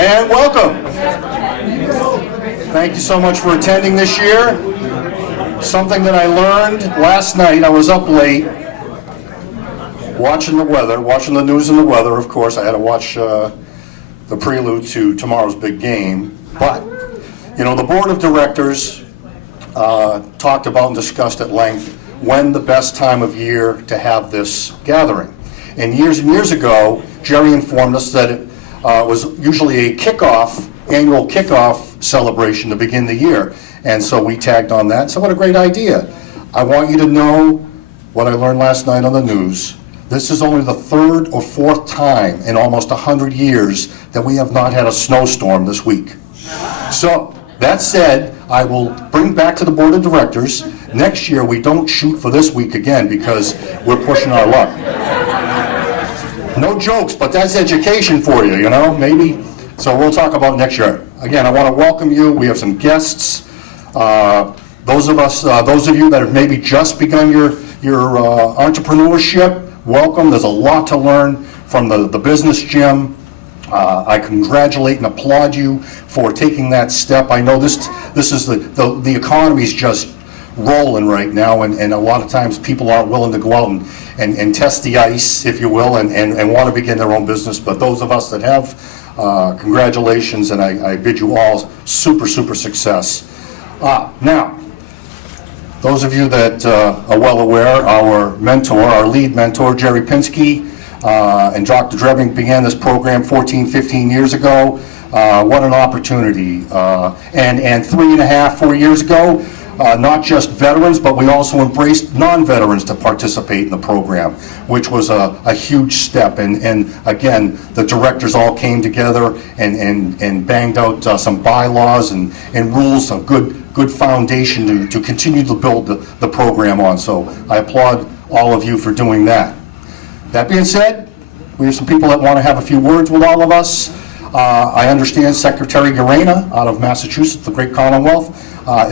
and welcome. Thank you so much for attending this year. Something that I learned last night, I was up late watching the weather, watching the news and the weather, of course. I had to watch the prelude to tomorrow's big game. But, you know, the board of directors talked about and discussed at length when the best time of year to have this gathering. And years ago, Jerry informed us that it was usually a annual kickoff celebration to begin the year. And so we tagged on that. So what a great idea. I want you to know what I learned last night on the news. This is only the third or fourth time in almost 100 years that we have not had a snowstorm this week. So, that said, I will bring back to the board of directors, next year we don't shoot for this week again because we're pushing our luck. No jokes, but that's education for you, you know, maybe. So we'll talk about next year. Again, I want to welcome you. We have some guests. Those of you that have maybe just begun your entrepreneurship, welcome. There's a lot to learn from the business gym. I congratulate and applaud you for taking that step. I know this is the economy's just rolling right now, and a lot of times people aren't willing to go out and test the ice, if you will, and want to begin their own business. But those of us that have, congratulations, and I bid you all super success. Now, those of you that are well aware, our lead mentor, Jerry Pinsky, and Dr. Drebing began this program 15 years ago. What an opportunity. And 4 years ago, not just veterans, but we also embraced non-veterans to participate in the program, which was a huge step. And again, the directors all came together and banged out some bylaws and rules, a good foundation to continue to build the program on. So I applaud all of you for doing that. That being said, we have some people that want to have a few words with all of us. I understand Secretary Garena out of Massachusetts, the great Commonwealth,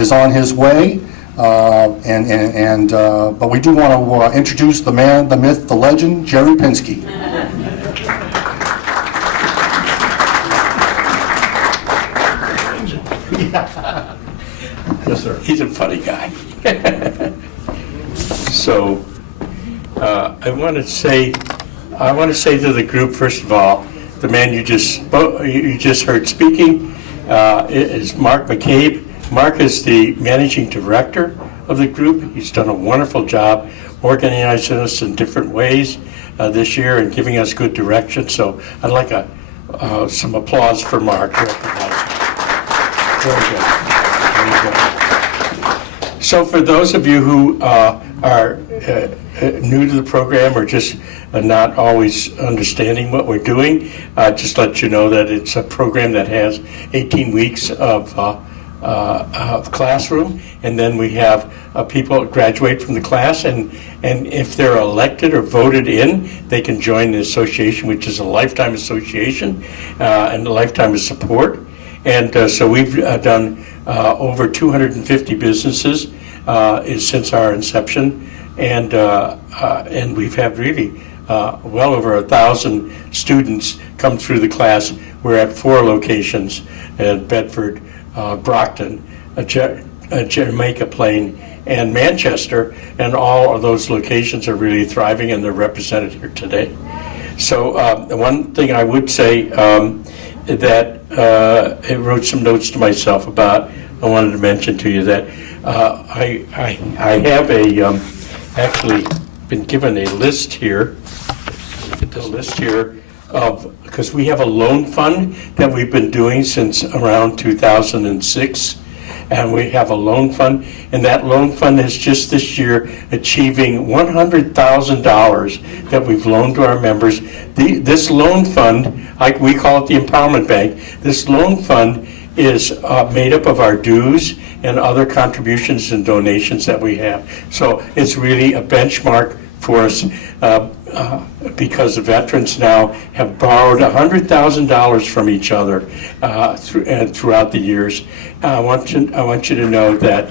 is on his way. But we do want to introduce the man, the myth, the legend, Jerry Pinsky. Yes, sir. He's a funny guy. So, I want to say to the group, first of all, the man you just heard speaking is Mark McCabe. Mark is the managing director of the group. He's done a wonderful job organizing us in different ways this year and giving us good direction. So I'd like some applause for Mark. Very good. So for those of you who are new to the program or just not always understanding what we're doing, just let you know that it's a program that has 18 weeks of classroom, and then we have people graduate from the class, and if they're elected or voted in, they can join the association, which is a lifetime association and a lifetime of support. And so we've done over 250 businesses since our inception, and we've had really well over 1,000 students come through the class. We're at 4 locations at Bedford, Brockton, Jamaica Plain, and Manchester, and all of those locations are really thriving, and they're represented here today. So one thing I would say that I wrote some notes to myself about, I wanted to mention to you that I have actually been given a list here. The list here because we have a loan fund that we've been doing since around 2006, and we have a loan fund, and that loan fund is just this year achieving $100,000 that we've loaned to our members. This loan fund, we call it the Empowerment Bank. This loan fund is made up of our dues and other contributions and donations that we have. So it's really a benchmark for us because the veterans now have borrowed $100,000 from each other throughout the years. I want you to know that.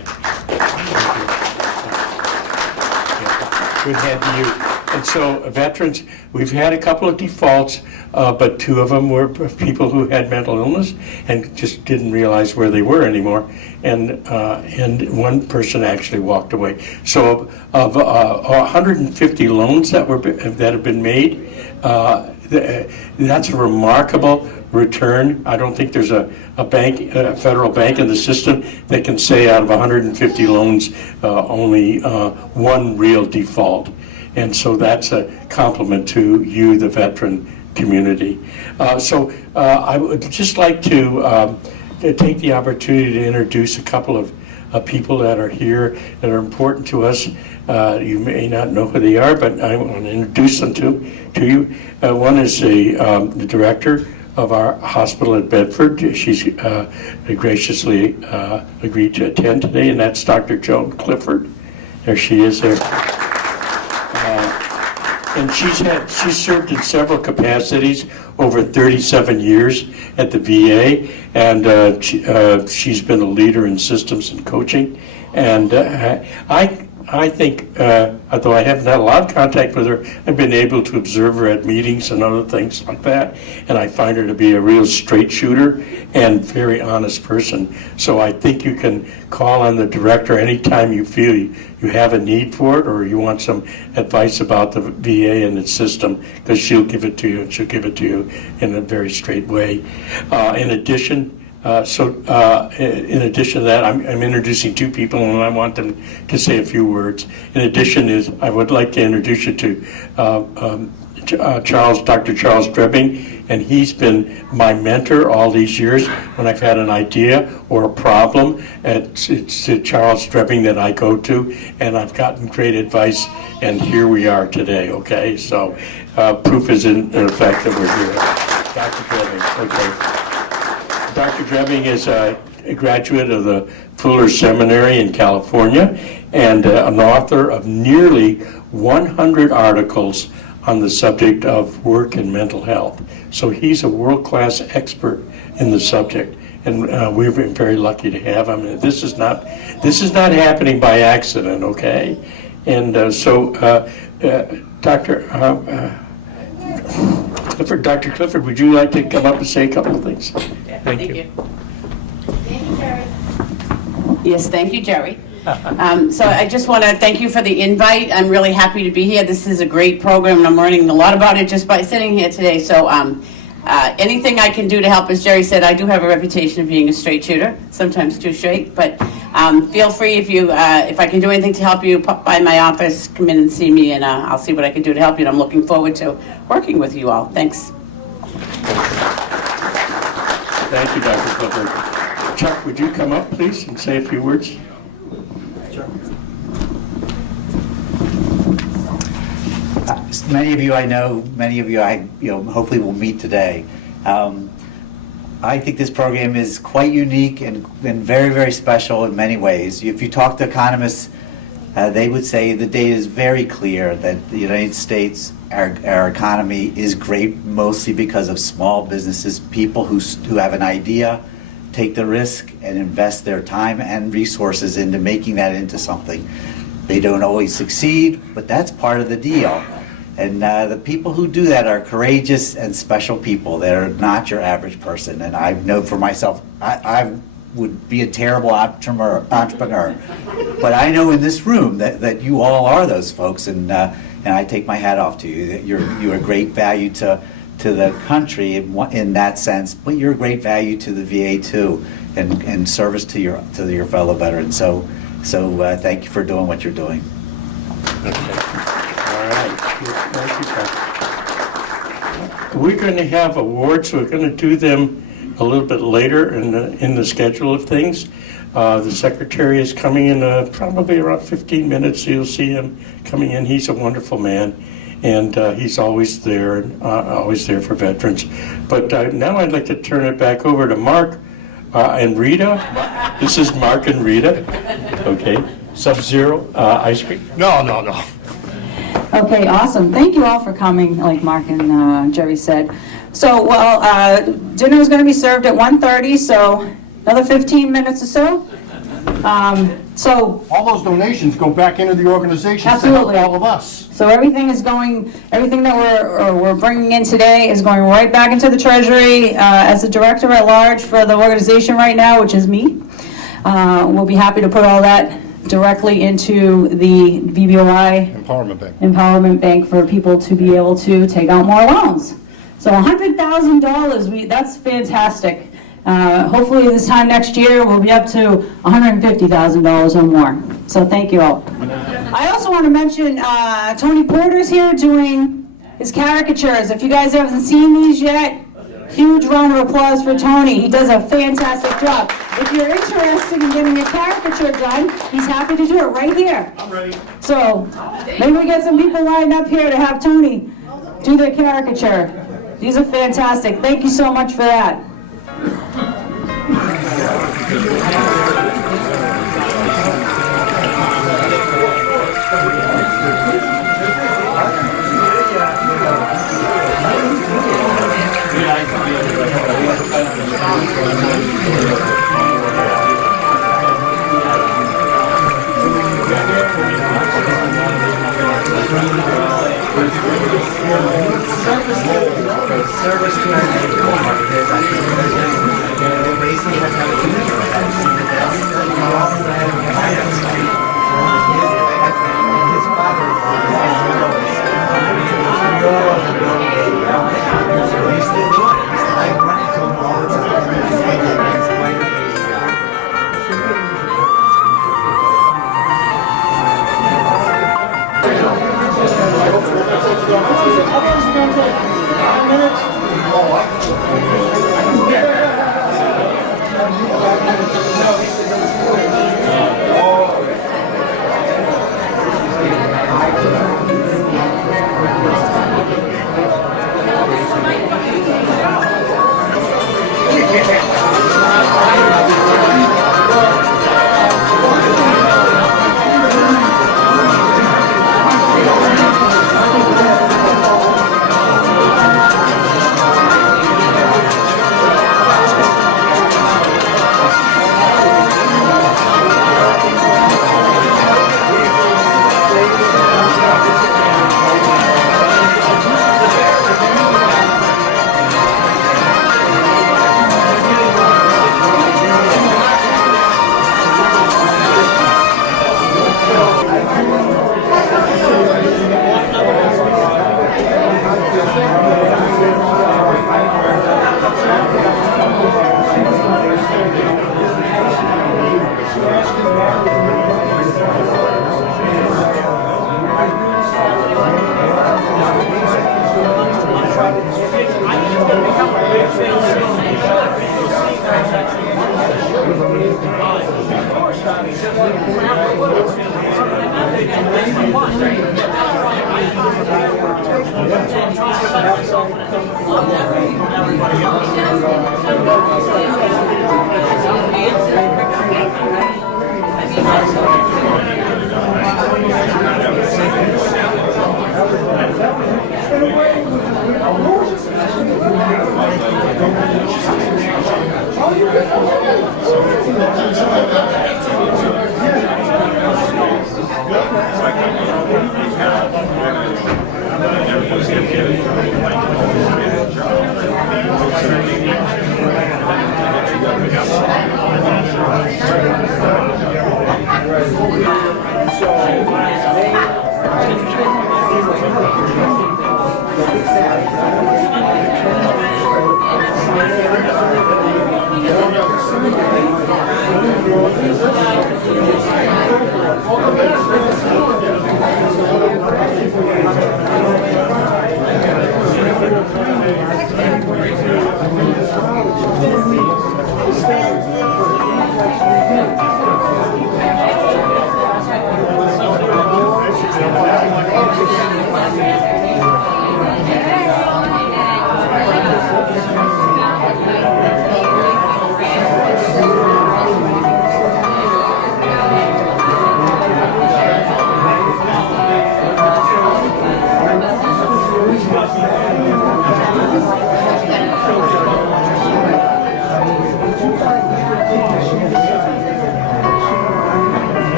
Good hand to you. And so veterans, we've had a couple of defaults, but 2 of them were people who had mental illness and just didn't realize where they were anymore. And 1 person actually walked away. So of 150 loans that have been made, that's a remarkable return. I don't think there's a federal bank in the system that can say out of 150 loans, only 1 real default. And so that's a compliment to you, the veteran community. So I would just like to take the opportunity to introduce a couple of people that are here that are important to us. You may not know who they are, but I want to introduce them to you. One is the director of our hospital at Bedford. She's graciously agreed to attend today, and that's Dr. Joan Clifford. There she is there. And she's served in several capacities over 37 years at the VA, and she's been a leader in systems and coaching. And I think, although I haven't had a lot of contact with her, I've been able to observe her at meetings and other things like that, and I find her to be a real straight shooter and very honest person. So I think you can call on the director anytime you feel you have a need for it or you want some advice about the VA and its system, because she'll give it to you, and she'll give it to you in a very straight way. In addition to that, I'm introducing 2 people, and I want them to say a few words. In addition, I would like to introduce you to Dr. Charles Drebbing, and he's been my mentor all these years. When I've had an idea or a problem, it's to Charles Drebbing that I go to, and I've gotten great advice, and here we are today, okay? So proof is in effect that we're here. Dr. Drebbing, okay. Dr. Drebbing is a graduate of the Fuller Seminary in California and an author of nearly 100 articles on the subject of work and mental health. So he's a world-class expert in the subject, and we've been very lucky to have him. This is not happening by accident, okay? And Dr. Clifford, would you like to come up and say a couple of things? Yeah, Thank you. Thank you, Jerry. Yes, thank you, Jerry. So I just want to thank you for the invite. I'm really happy to be here. This is a great program, and I'm learning a lot about it just by sitting here today. So anything I can do to help, as Jerry said, I do have a reputation of being a straight shooter, sometimes too straight, but feel free if I can do anything to help you, pop by my office, come in and see me, and I'll see what I can do to help you, and I'm looking forward to working with you all. Thanks. Thank you, Dr. Clifford. Chuck, would you come up, please, and say a few words? Many of you I know, many of you I hopefully will meet today. I think this program is quite unique and very, very special in many ways. If you talk to economists, they would say the data is very clear that the United States, our economy is great mostly because of small businesses, people who have an idea, take the risk, and invest their time and resources into making that into something. They don't always succeed, but that's part of the deal. And the people who do that are courageous and special people. They're not your average person. And I know for myself, I would be a terrible entrepreneur. But I know in this room that you all are those folks, and I take my hat off to you. That you're a great value to the country in that sense, but you're a great value to the VA too, and service to your fellow veterans. So thank you for doing what you're doing. Thank you, Pat. We're going to have awards. We're going to do them a little bit later in the schedule of things. The secretary is coming in probably around 15 minutes. So you'll see him coming in. He's a wonderful man, and he's always there for veterans. But now I'd like to turn it back over to Mark and Rita. This is Mark and Rita. Okay. Sub-Zero ice cream. No. Okay, awesome. Thank you all for coming, like Mark and Jerry said. So, dinner is going to be served at 1:30, so another 15 minutes or so. So All those donations go back into the organization to help Absolutely. all of us. So everything that we're bringing in today is going right back into the treasury. As the director at large for the organization right now, which is me, we'll be happy to put all that directly into the VBOI Empowerment Bank for people to be able to take out more loans. So $100,000, that's fantastic. Hopefully this time next year, we'll be up to $150,000 or more. So thank you all. I also want to mention Tony Porter's here doing his caricatures. If you guys haven't seen these yet, huge round of applause for Tony. He does a fantastic job. If you're interested in getting a caricature done, he's happy to do it right here. I'm ready. So maybe we get some people lined up here to have Tony do their caricature. These are fantastic. Thank you so much for that. Service to our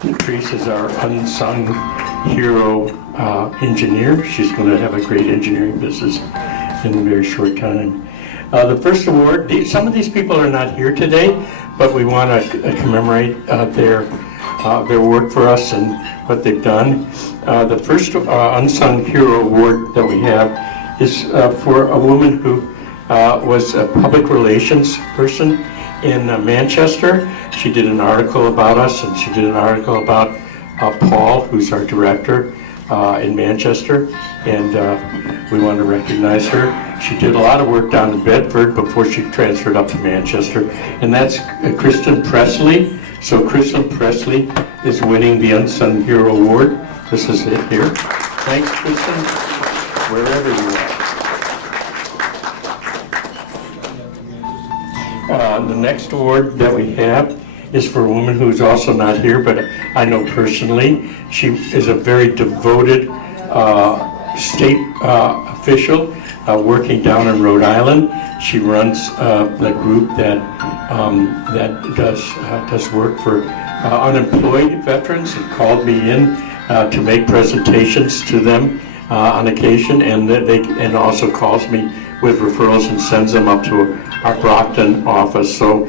Patrice is our unsung hero engineer. She's going to have a great engineering business in a very short time. The first award, some of these people are not here today, but we want to commemorate their work for us and what they've done. The first unsung hero award that we have is for a woman who was a public relations person in Manchester. She did an article about us, and she did an article about Paul, who's our director in Manchester, and we want to recognize her. She did a lot of work down in Bedford before she transferred up to Manchester, and that's Kristen Presley. So Kristen Presley is winning the Unsung Hero Award. This is it here. Thanks, Kristen, wherever you are. The next award that we have is for a woman who's also not here, but I know personally. She is a very devoted state official working down in Rhode Island. She runs the group that does work for unemployed veterans, and called me in to make presentations to them on occasion, and also calls me with referrals and sends them up to our Brockton office. So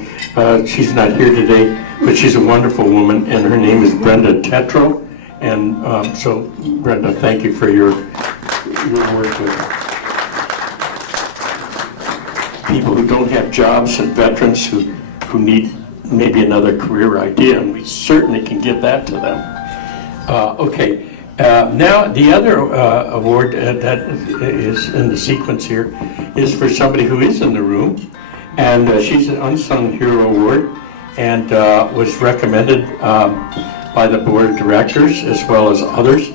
she's not here today, but she's a wonderful woman, and her name is Brenda Tetro. And so, Brenda, thank you for your work with people who don't have jobs and veterans who need maybe another career idea, and we certainly can give that to them. Okay. Now, the other award that is in the sequence here is for somebody who is in the room, and she's an Unsung Hero Award, and was recommended by the Board of Directors as well as others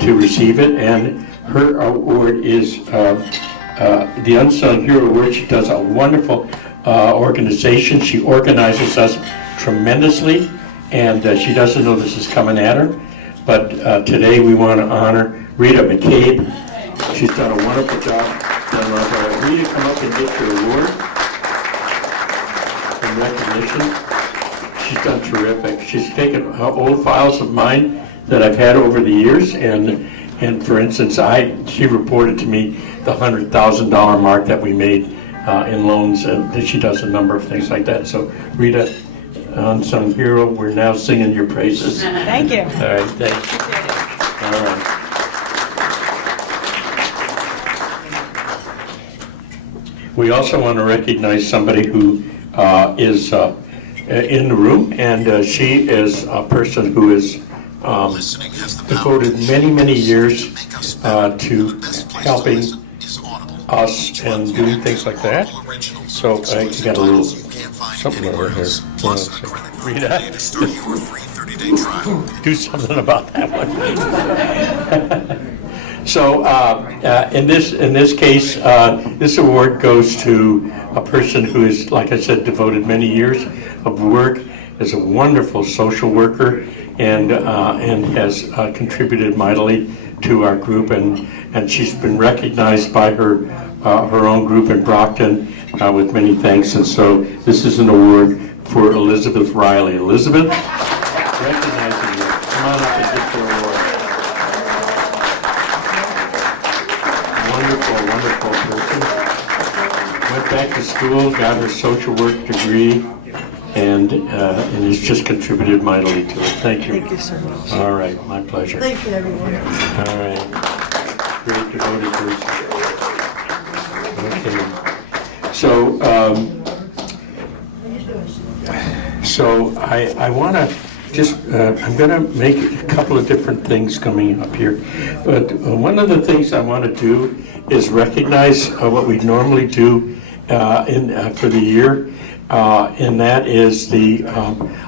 to receive it. And her award is the Unsung Hero Award. She does a wonderful organization. She organizes us tremendously, and she doesn't know this is coming at her. But today we want to honor Rita McCabe. She's done a wonderful job. Rita, come up and get your award in recognition. She's done terrific. She's taken old files of mine that I've had over the years, and for instance, she reported to me the $100,000 mark that we made in loans, and she does a number of things like that. So Rita, Unsung Hero, we're now singing your praises. Thank you. All right, thanks. All right. We also want to recognize somebody who is in the room, and she is a person who is devoted many, many years to helping us and doing things like that. So I got a little something over here. Rita, do something about that one. So in this case, this award goes to a person who is, like I said, devoted many years of work as a wonderful social worker and has contributed mightily to our group, and she's been recognized by her own group in Brockton with many thanks. And so this is an award for Elizabeth Riley. Elizabeth, recognizing you. Come on up and get your award. Wonderful person. Went back to school, got her social work degree, and has just contributed mightily to it. Thank you. Thank you so much. All right, my pleasure. Thank you, everyone. All right. Great devoted person. Okay. So I want to just, I'm going to make a couple of different things coming up here. But one of the things I want to do is recognize what we normally do for the year, and that is the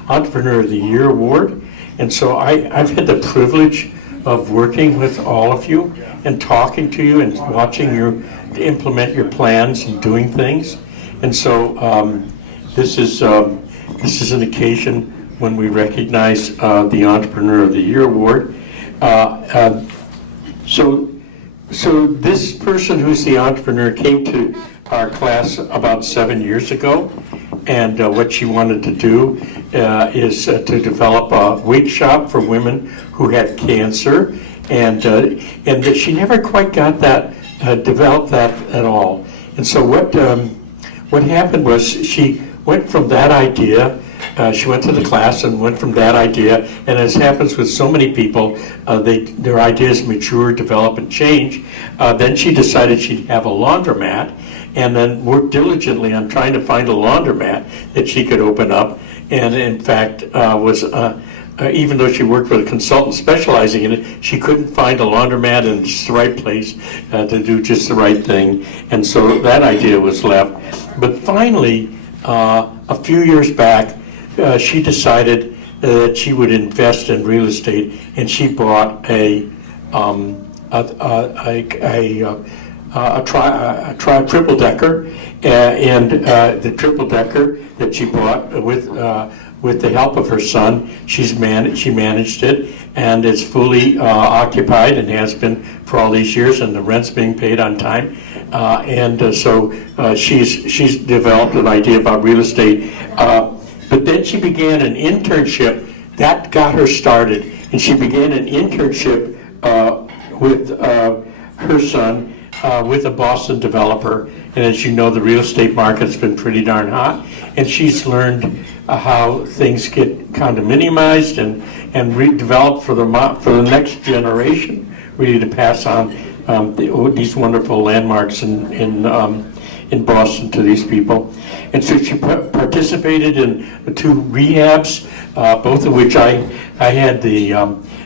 Entrepreneur of the Year Award. And so I've had the privilege of working with all of you and talking to you and watching you implement your plans and doing things. And so this is an occasion when we recognize the Entrepreneur of the Year Award. So this person who's the entrepreneur came to our class about 7 years ago, and what she wanted to do is to develop a wait shop for women who had cancer, and she never quite got that developed that at all. And so what happened was she went from that idea. She went to the class and went from that idea, and as happens with so many people, their ideas mature, develop, and change. Then she decided she'd have a laundromat, and then worked diligently on trying to find a laundromat that she could open up. And in fact, even though she worked with a consultant specializing in it, she couldn't find a laundromat in just the right place to do just the right thing. And so that idea was left. But finally, a few years back, she decided that she would invest in real estate, and she bought a triple decker, and the triple decker that she bought with the help of her son, she managed it, and it's fully occupied and has been for all these years, and the rent's being paid on time. So she's developed an idea about real estate. But then she began an internship that got her started, and she began an internship with her son with a Boston developer. And as you know, the real estate market's been pretty darn hot, and she's learned how things get condominiumized and redeveloped for the next generation, really to pass on these wonderful landmarks in Boston to these people. And so she participated in 2 rehabs, both of which I had the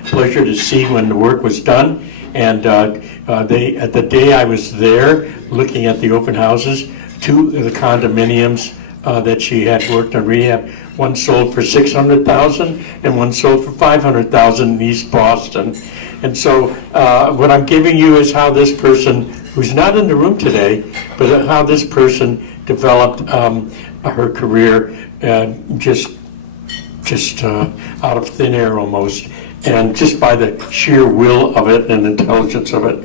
pleasure to see when the work was done. And at the day I was there looking at the open houses, 2 of the condominiums that she had worked on rehab, one sold for $600,000 and one sold for $500,000 in East Boston. And so what I'm giving you is how this person, who's not in the room today, but how this person developed her career just out of thin air almost, and just by the sheer will of it and intelligence of it.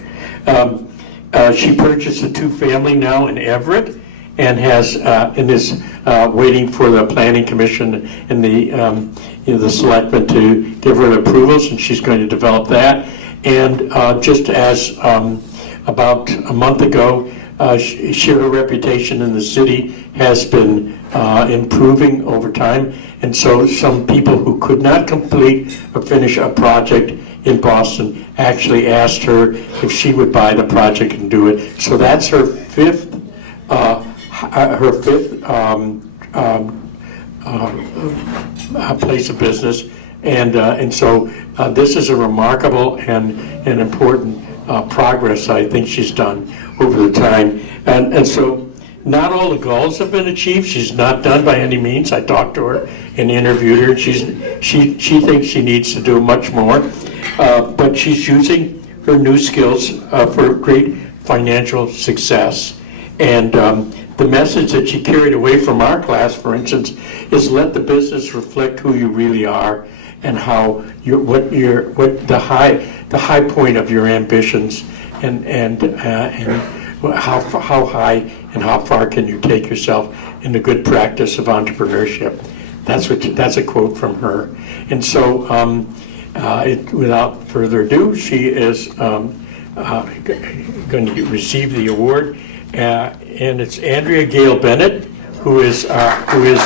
She purchased a 2-family now in Everett, and is waiting for the Planning Commission and the selectmen to give her approvals, and she's going to develop that. And just as about a month ago, her reputation in the city has been improving over time, and so some people who could not complete or finish a project in Boston actually asked her if she would buy the project and do it. So that's her fifth place of business, and so this is a remarkable and important progress I think she's done over the time. And so not all the goals have been achieved. She's not done by any means. I talked to her and interviewed her. She thinks she needs to do much more, but she's using her new skills for great financial success. And the message that she carried away from our class, for instance, is let the business reflect who you really are and how what the high point of your ambitions and how high and how far can you take yourself in the good practice of entrepreneurship. That's a quote from her. And so without further ado, she is going to receive the award. And it's Andrea Gale Bennett, who is our winner.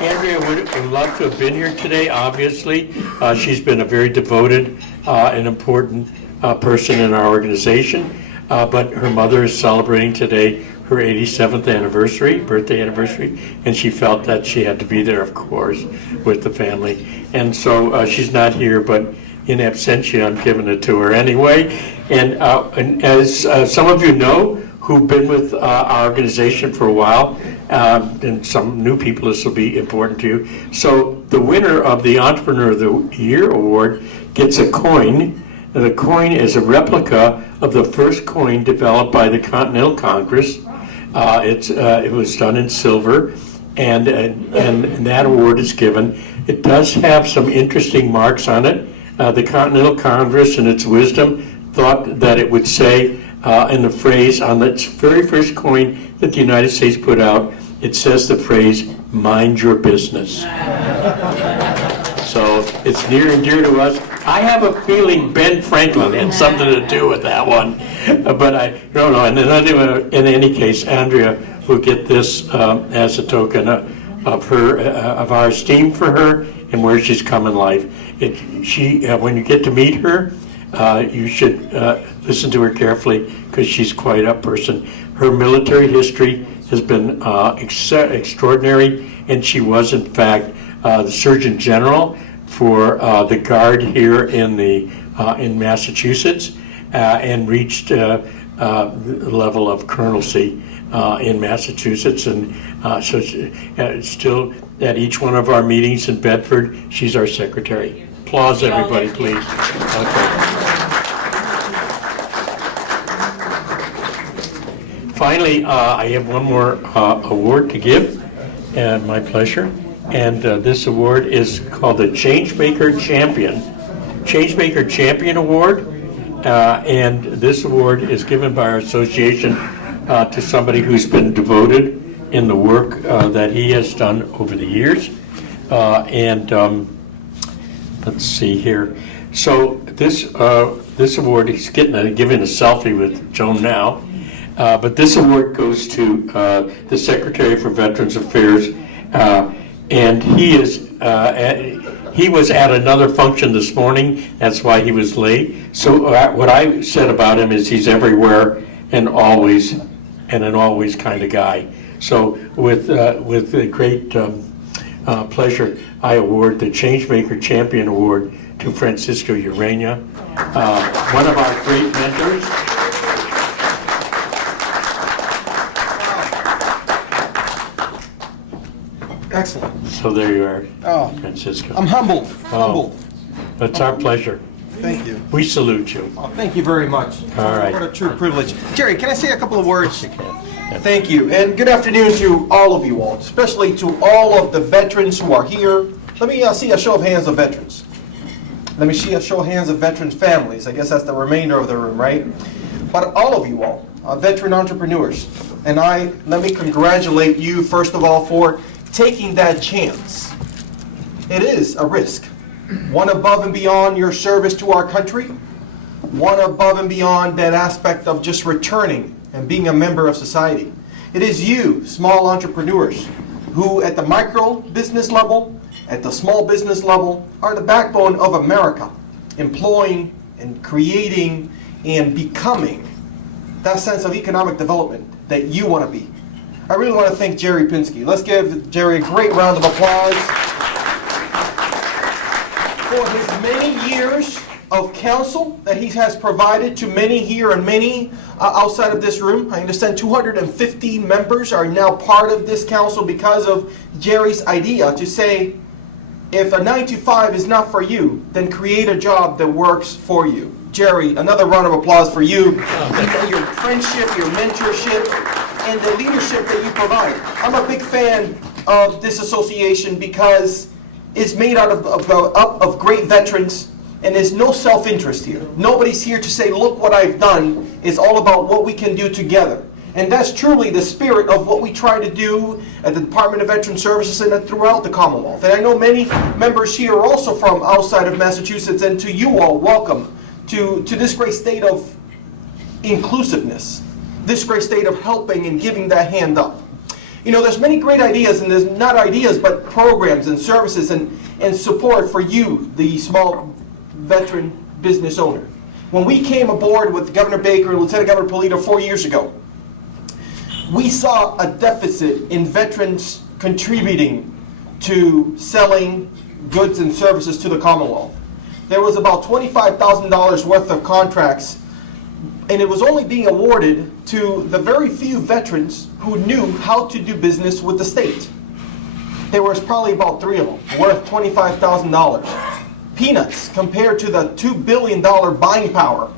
Andrea would love to have been here today, obviously. She's been a very devoted and important person in our organization. But her mother is celebrating today her 87th birthday anniversary, and she felt that she had to be there, of course, with the family. And so she's not here, but in absentia, I'm giving it to her anyway. And as some of you know, who've been with our organization for a while, and some new people, this will be important to you. So the winner of the Entrepreneur of the Year Award gets a coin. And the coin is a replica of the first coin developed by the Continental Congress. It was done in silver, and that award is given. It does have some interesting marks on it. The Continental Congress, in its wisdom, thought that it would say in the phrase on its very first coin that the United States put out, it says the phrase, "Mind your business." So it's near and dear to us. I have a feeling Ben Franklin had something to do with that one, but I don't know. And in any case, Andrea will get this as a token of our esteem for her and where she's come in life. When you get to meet her, you should listen to her carefully because she's quite a person. Her military history has been extraordinary, and she was, in fact, the Surgeon General for the Guard here in Massachusetts, and reached the level of colonelcy in Massachusetts, and so still at each one of our meetings in Bedford, she's our secretary. Applause, everybody, please. Okay. Finally, I have one more award to give, and my pleasure. And this award is called the Changemaker Champion Award. And this award is given by our association to somebody who's been devoted in the work that he has done over the years. Let's see here. So this award, he's giving a selfie with Joan now. But this award goes to the Secretary for Veterans Affairs, and he was at another function this morning. That's why he was late. So what I said about him is he's everywhere and always, and an always kind of guy. So with great pleasure, I award the Changemaker Champion Award to Francisco Urania, one of our great mentors. Excellent. So there you are, Oh, Francisco. I'm humbled. Humbled. It's our pleasure. Thank you. We salute you. Oh, thank you very much. All right. What a true privilege. Jerry, can I say a couple of words? Yeah. Thank you, and good afternoon to all of you all, especially to all of the veterans who are here. Let me see a show of hands of veterans. Let me see a show of hands of veterans' families. I guess that's the remainder of the room, right? But all of you all, veteran entrepreneurs, and let me congratulate you, first of all, for taking that chance. It is a risk. One above and beyond your service to our country, one above and beyond that aspect of just returning and being a member of society. It is you, small entrepreneurs, who at the micro business level, at the small business level, are the backbone of America, employing and creating and becoming that sense of economic development that you want to be. I really want to thank Jerry Pinsky. Let's give Jerry a great round of applause. for his many years of counsel that he has provided to many here and many outside of this room. I understand 250 members are now part of this council because of Jerry's idea to say, if a 9-to-5 is not for you, then create a job that works for you. Jerry, another round of applause for you. Your friendship, your mentorship, and the leadership that you provide. I'm a big fan of this association because it's made out of great veterans, and there's no self-interest here. Nobody's here to say, look what I've done. It's all about what we can do together. And that's truly the spirit of what we try to do at the Department of Veteran Services and throughout the Commonwealth. And I know many members here are also from outside of Massachusetts, and to you all, welcome to this great state of inclusiveness, this great state of helping and giving that hand up. You know, there's many great ideas, and there's not ideas, but programs and services and support for you, the small veteran business owner. When we came aboard with Governor Baker and Lieutenant Governor Polito 4 years ago, we saw a deficit in veterans contributing to selling goods and services to the Commonwealth. There was about $25,000 worth of contracts, and it was only being awarded to the very few veterans who knew how to do business with the state. There was probably about 3 of them, worth $25,000. Peanuts compared to the $2 billion buying power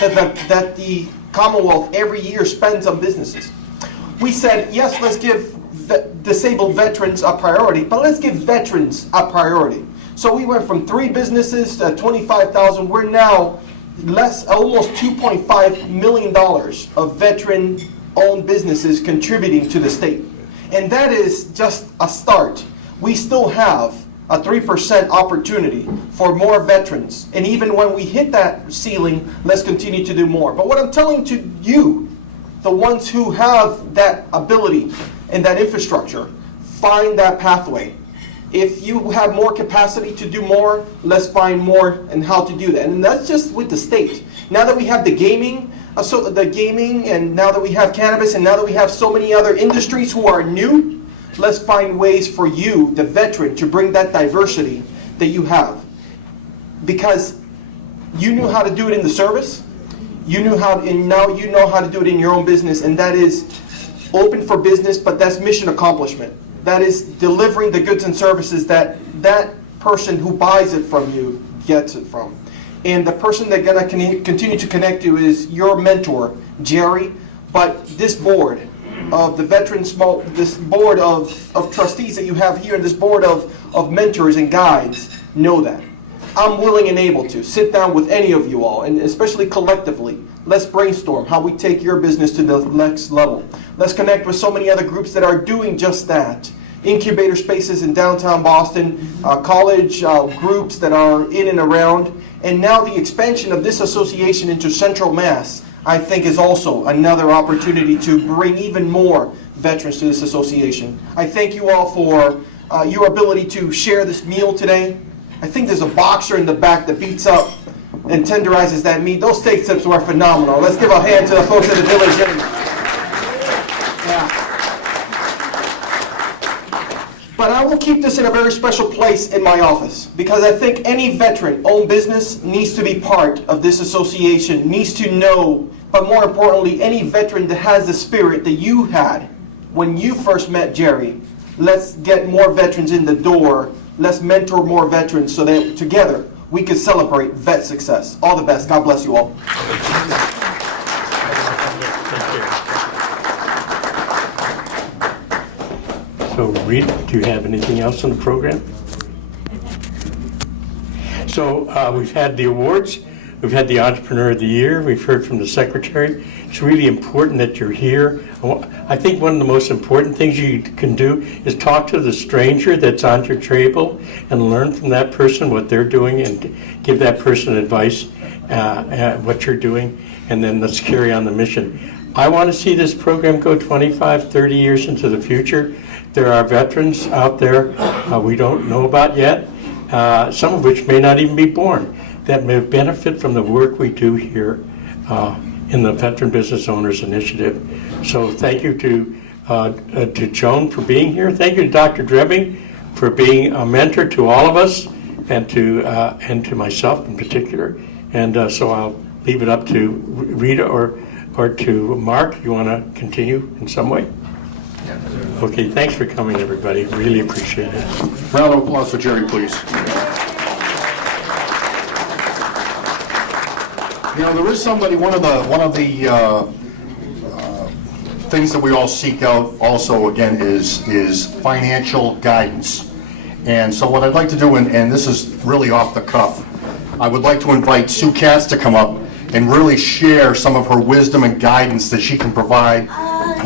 that the Commonwealth every year spends on businesses. We said, yes, let's give disabled veterans a priority, but let's give veterans a priority. So we went from 3 businesses to 25,000. We're now almost $2.5 million of veteran-owned businesses contributing to the state. And that is just a start. We still have a 3% opportunity for more veterans. And even when we hit that ceiling, let's continue to do more. But what I'm telling to you, the ones who have that ability and that infrastructure, find that pathway. If you have more capacity to do more, let's find more and how to do that. And that's just with the state. Now that we have the gaming, and now that we have cannabis, and now that we have so many other industries who are new, let's find ways for you, the veteran, to bring that diversity that you have. Because you knew how to do it in the service, and now you know how to do it in your own business, and that is open for business, but that's mission accomplishment. That is delivering the goods and services that that person who buys it from you gets it from. And the person that's going to continue to connect to is your mentor, Jerry, but this board of the this board of trustees that you have here, and this board of mentors and guides, know that. I'm willing and able to sit down with any of you all, and especially collectively. Let's brainstorm how we take your business to the next level. Let's connect with so many other groups that are doing just that. Incubator spaces in downtown Boston, college groups that are in and around, and now the expansion of this association into Central Mass, I think, is also another opportunity to bring even more veterans to this association. I thank you all for your ability to share this meal today. I think there's a boxer in the back that beats up and tenderizes that meat. Those steak tips were phenomenal. Let's give a hand to the folks at the Village Inn. Yeah. But I will keep this in a very special place in my office, because I think any veteran-owned business needs to be part of this association, needs to know, but more importantly, any veteran that has the spirit that you had when you first met Jerry. Let's get more veterans in the door. Let's mentor more veterans so that together we can celebrate vet success. All the best. God bless you all. So, Rita, do you have anything else on the program? So, we've had the awards. We've had the Entrepreneur of the Year. We've heard from the Secretary. It's really important that you're here. I think one of the most important things you can do is talk to the stranger that's on your table and learn from that person what they're doing and give that person advice what you're doing, and then let's carry on the mission. I want to see this program go 25, 30 years into the future. There are veterans out there we don't know about yet, some of which may not even be born, that may benefit from the work we do here in the Veteran Business Owners Initiative. So thank you to Joan for being here. Thank you to Dr. Drebbing for being a mentor to all of us and to myself in particular. And so I'll leave it up to Rita or to Mark. You want to continue in some way? Okay, thanks for coming, everybody. Really appreciate it. Round of applause for Jerry, please. You know, there is somebody, one of the things that we all seek out also, again, is financial guidance. And so what I'd like to do, and this is really off the cuff, I would like to invite Sue Katz to come up and really share some of her wisdom and guidance that she can provide,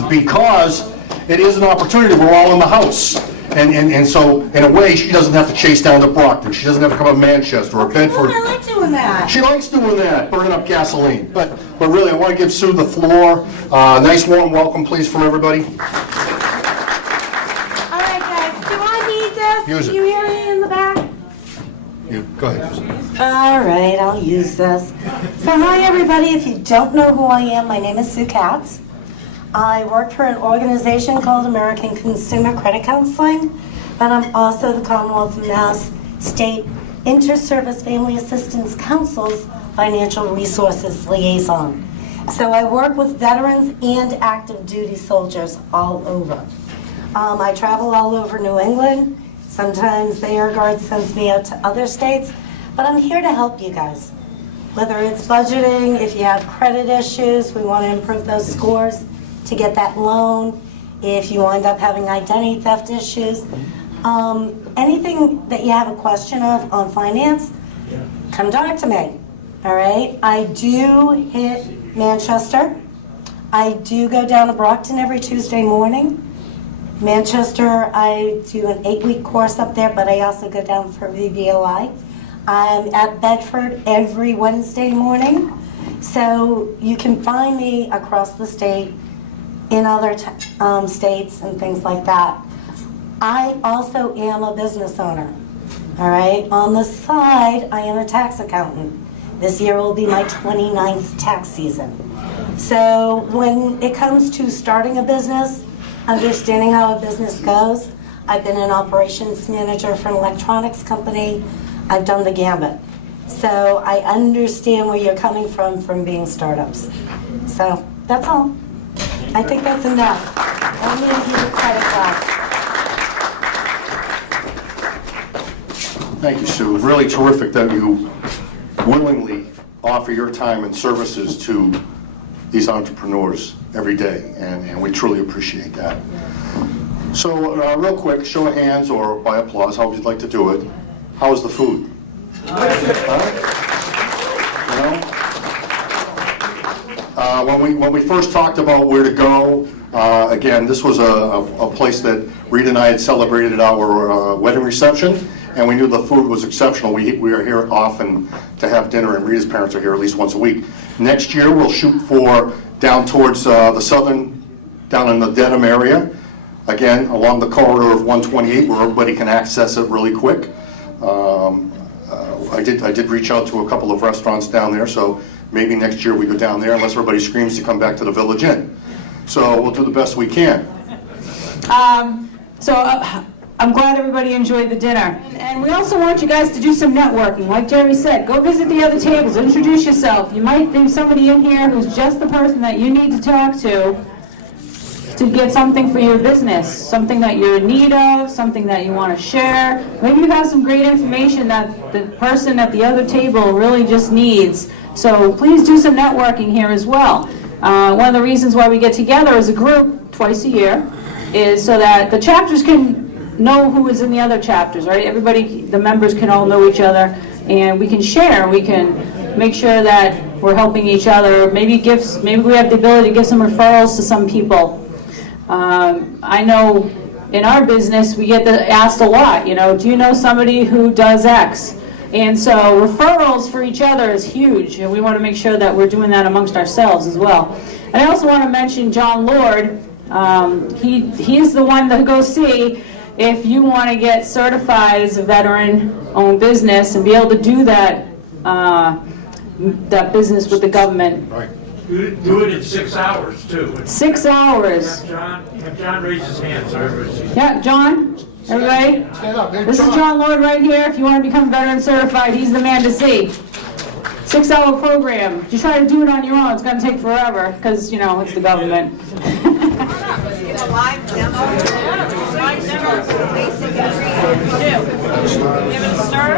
because it is an opportunity. We're all in the house. And so, in a way, she doesn't have to chase down to Brockton. She doesn't have to come up to Manchester or Bedford. I like doing that. She likes doing that, burning up gasoline. But really, I want to give Sue the floor. Nice warm welcome, please, from everybody. All right, guys, do I need this? Use it. Do you hear me in the back? Go ahead. All right, I'll use this. So hi, everybody. If you don't know who I am, my name is Sue Katz. I work for an organization called American Consumer Credit Counseling, but I'm also the Commonwealth of Mass State Inter-Service Family Assistance Council's Financial Resources Liaison. So I work with veterans and active duty soldiers all over. I travel all over New England. Sometimes the Air Guard sends me out to other states, but I'm here to help you guys. Whether it's budgeting, if you have credit issues, we want to improve those scores to get that loan. If you wind up having identity theft issues, anything that you have a question of on finance, come talk to me, all right? I do hit Manchester. I do go down to Brockton every Tuesday morning. Manchester, I do an 8-week course up there, but I also go down for VBOI. I'm at Bedford every Wednesday morning. So you can find me across the state, in other states and things like that. I also am a business owner, all right? On the side, I am a tax accountant. This year will be my 29th tax season. So when it comes to starting a business, understanding how a business goes, I've been an operations manager for an electronics company. I've done the gambit. So I understand where you're coming from being startups. So that's all. I think that's enough. I'm going to give you credit class. Thank you, Sue. Really terrific that you willingly offer your time and services to these entrepreneurs every day, and we truly appreciate that. So, real quick, show of hands or by applause, how would you like to do it? How was the food? When we first talked about where to go, again, this was a place that Rita and I had celebrated our wedding reception, and we knew the food was exceptional. We are here often to have dinner, and Rita's parents are here at least once a week. Next year, we'll shoot for down towards the southern, down in the Dedham area, again, along the corridor of 128, where everybody can access it really quick. I did reach out to a couple of restaurants down there, so maybe next year we go down there, unless everybody screams to come back to the Village Inn. So we'll do the best we can. I'm glad everybody enjoyed the dinner. And we also want you guys to do some networking. Like Jerry said, go visit the other tables, introduce yourself. You might think somebody in here who's just the person that you need to talk to get something for your business, something that you're in need of, something that you want to share. Maybe you have some great information that the person at the other table really just needs. So please do some networking here as well. One of the reasons why we get together as a group twice a year is so that the chapters can know who is in the other chapters, right? Everybody, the members can all know each other, and we can share. We can make sure that we're helping each other. Maybe we have the ability to give some referrals to some people. I know in our business we get asked a lot, do you know somebody who does X? And so referrals for each other is huge, and we want to make sure that we're doing that amongst ourselves as well. And I also want to mention John Lord. He's the one to go see if you want to get certified as a veteran-owned business and be able to do that business with the government. Right. Do it in 6 hours, too. 6 hours. Have John raise his hand so everybody sees. Yeah, John? Everybody? Stand up. This is John Lord right here. If you want to become veteran certified, he's the man to see. 6-hour program. If you try to do it on your own, it's going to take forever because, you know, it's the government. Live demo. Live demo is basic and free. Give it a stir.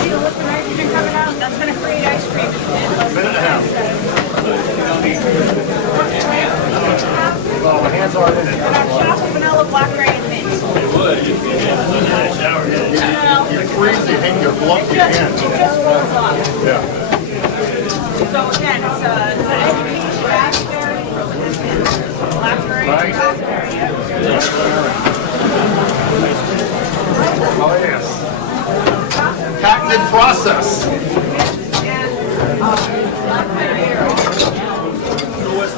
See the liquid nitrogen coming out? That's going to create ice cream. Minute and a half. Well, my hands are in it. Chocolate, vanilla, blackberry, and mint. You freeze, you hang your glove to your hand. It just rolls off. Yeah. So again, it's education, raspberry, blackberry, Nice. raspberry. Oh, yes. Patented process.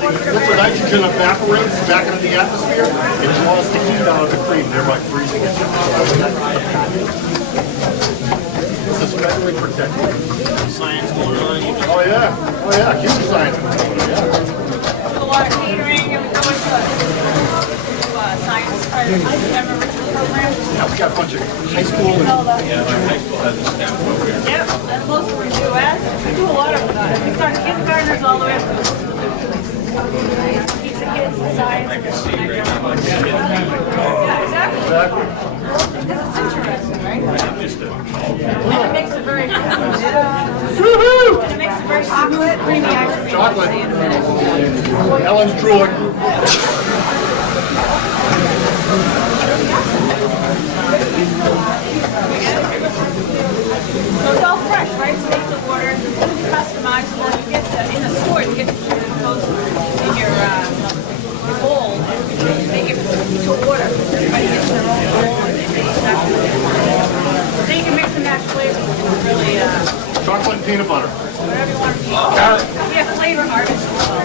If the nitrogen evaporates back into the atmosphere, it draws the heat out of the cream, thereby freezing it. This is federally protected. Science going on. Oh yeah, huge science going on. Do a lot of catering, and we go into science program. Now we got a bunch of high school and Yep, and most of them do us. We do a lot of we've got kindergartners all the way up to teach the kids science. Yeah, exactly. Because it's interesting, right? And it makes it very and it makes it very chocolate, creamy ice cream. chocolate. See in a minute. Ellen's drooling. So it's all fresh, right? So make the order, customizable. You get in the store, you get the sugar composed in your bowl, and you make it to order. Everybody gets their own bowl, and they make exactly what they want. Then you can mix and match flavors. It's really Chocolate and peanut butter. whatever you want to eat. Yeah, flavor artists as well.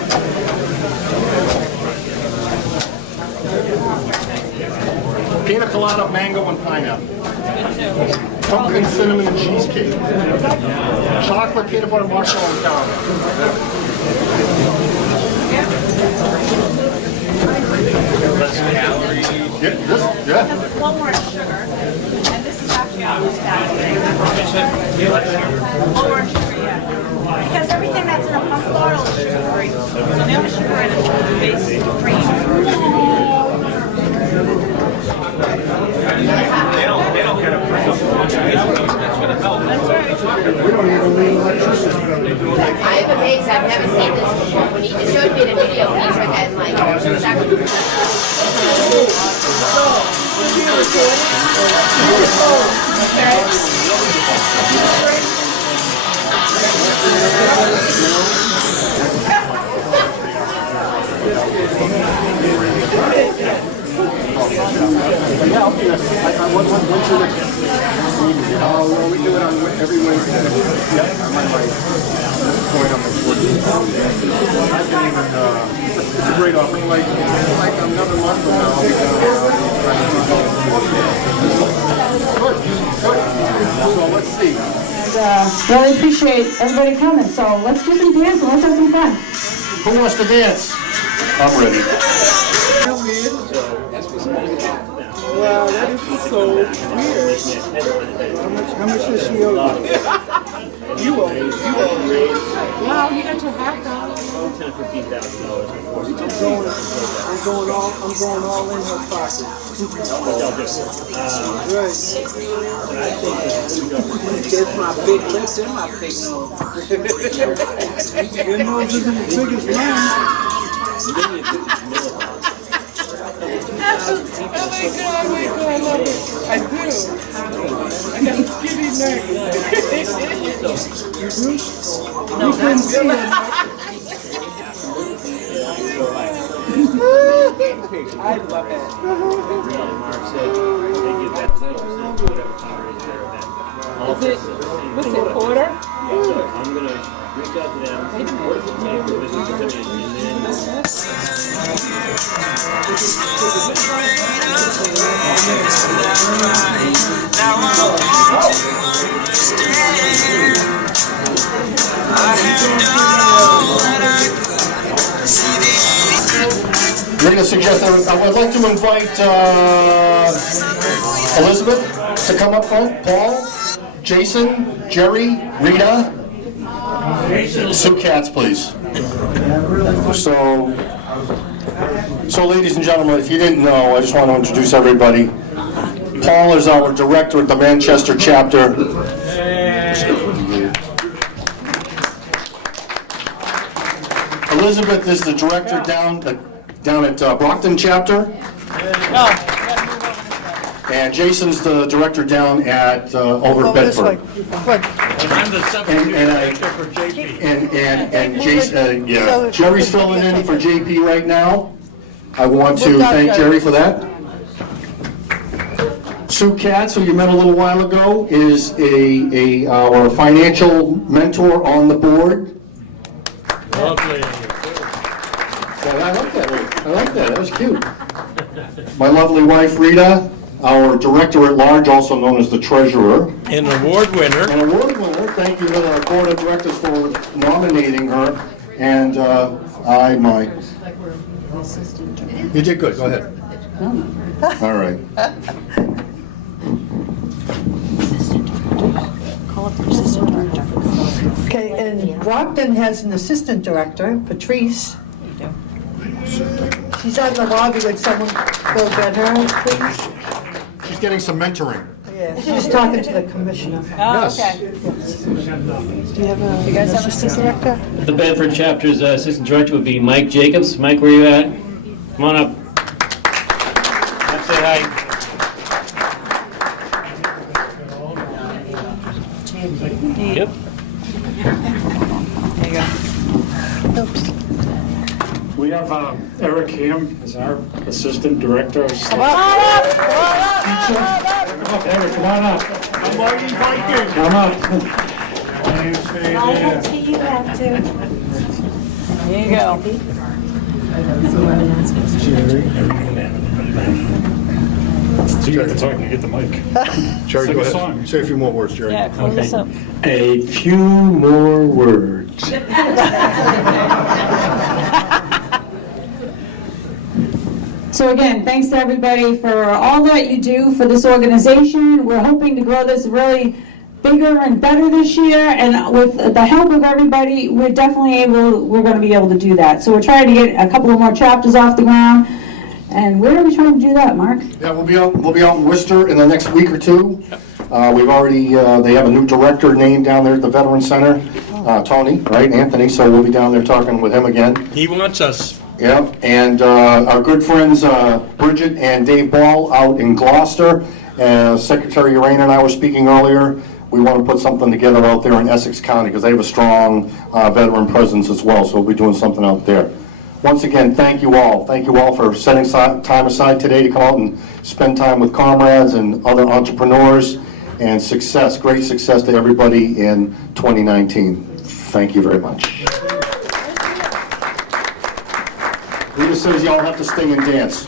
Pina colada, mango, and pineapple. Pumpkin, cinnamon, and cheesecake. Chocolate, peanut butter, marshmallow, and caramel. Yeah, this, yeah. Because it's low more in sugar, and this is actually almost that. Lower in sugar, yeah. Because everything that's in a pump bottle is sugar-free. So the only sugar in it is basic cream. I'm amazed. I've never seen this before. When he just showed me the video, he's like, and like, Well, we do it on every Wednesday. I'm on my going on my 14th. I can even, it's a great offer. Like another month from now, I'll be down. Good, good. So let's see. And really appreciate everybody coming. So let's do some dance and let's have some fun. Who wants to dance? I'm ready. Wow, that is so weird. How much does she owe you? You owe me. Wow, you got your hat on. $10,000 to $15,000. I'm going all in her pocket. Right. There's my big lips and my big nose. Your nose isn't as big as mine. I do. I got a skinny neck. You do? You couldn't see it. I love it. Is it, what's it, quarter? reach out to them, what does it take for business to come in, and then Rita suggested, I would like to invite Elizabeth to come up front, Paul, Jason, Jerry, Rita, Sue Katz, please. So ladies and gentlemen, if you didn't know, I just want to introduce everybody. Paul is our director at the Manchester chapter. Elizabeth is the director down at Brockton chapter. And Jason's the director down at over at Bedford. And I'm the substitute director for JP. And Jason, yeah, Jerry's filling in for JP right now. I want to thank Jerry for that. Sue Katz, who you met a little while ago, is our financial mentor on the board. Lovely. I like that. I like that. That was cute. My lovely wife, Rita, our director at large, also known as the treasurer. An award winner. An award winner. Thank you to our board of directors for nominating her. And my. You did good. Go ahead. All right. Okay, and Brockton has an assistant director, Patrice. She's out in the lobby. Would someone go get her, please? She's getting some mentoring. Yeah, she's talking to the commissioner. Yes. Do you guys have an assistant director? the Bedford chapter's assistant director would be Mike Jacobs. Mike, where you at? Come on up. Come say hi. Yep. There you go. Oops. We have Eric Ham as our assistant director of staff. Come on up. Eric, come on up. I'm already invited. Come up. To you have to. There you go. So you have to talk, you get the mic. Jerry, Sing go a ahead. song. Say a few more words, Jerry. Yeah, close this up. A few more words. So again, thanks to everybody for all that you do for this organization. We're hoping to grow this really bigger and better this year, and with the help of everybody, we're going to be able to do that. So we're trying to get a couple of more chapters off the ground. And where are we trying to do that, Mark? Yeah, we'll be out in Worcester in the next week or two. We've already, they have a new director named down there at the Veteran Center, Tony, right, Anthony, so we'll be down there talking with him again. He wants us. Yep, and our good friends Bridget and Dave Ball out in Gloucester. Secretary Urain and I were speaking earlier. We want to put something together out there in Essex County because they have a strong veteran presence as well, so we'll be doing something out there. Once again, thank you all. Thank you all for setting time aside today to come out and spend time with comrades and other entrepreneurs, and success, great success to everybody in 2019. Thank you very much. Rita says y'all have to sing and dance.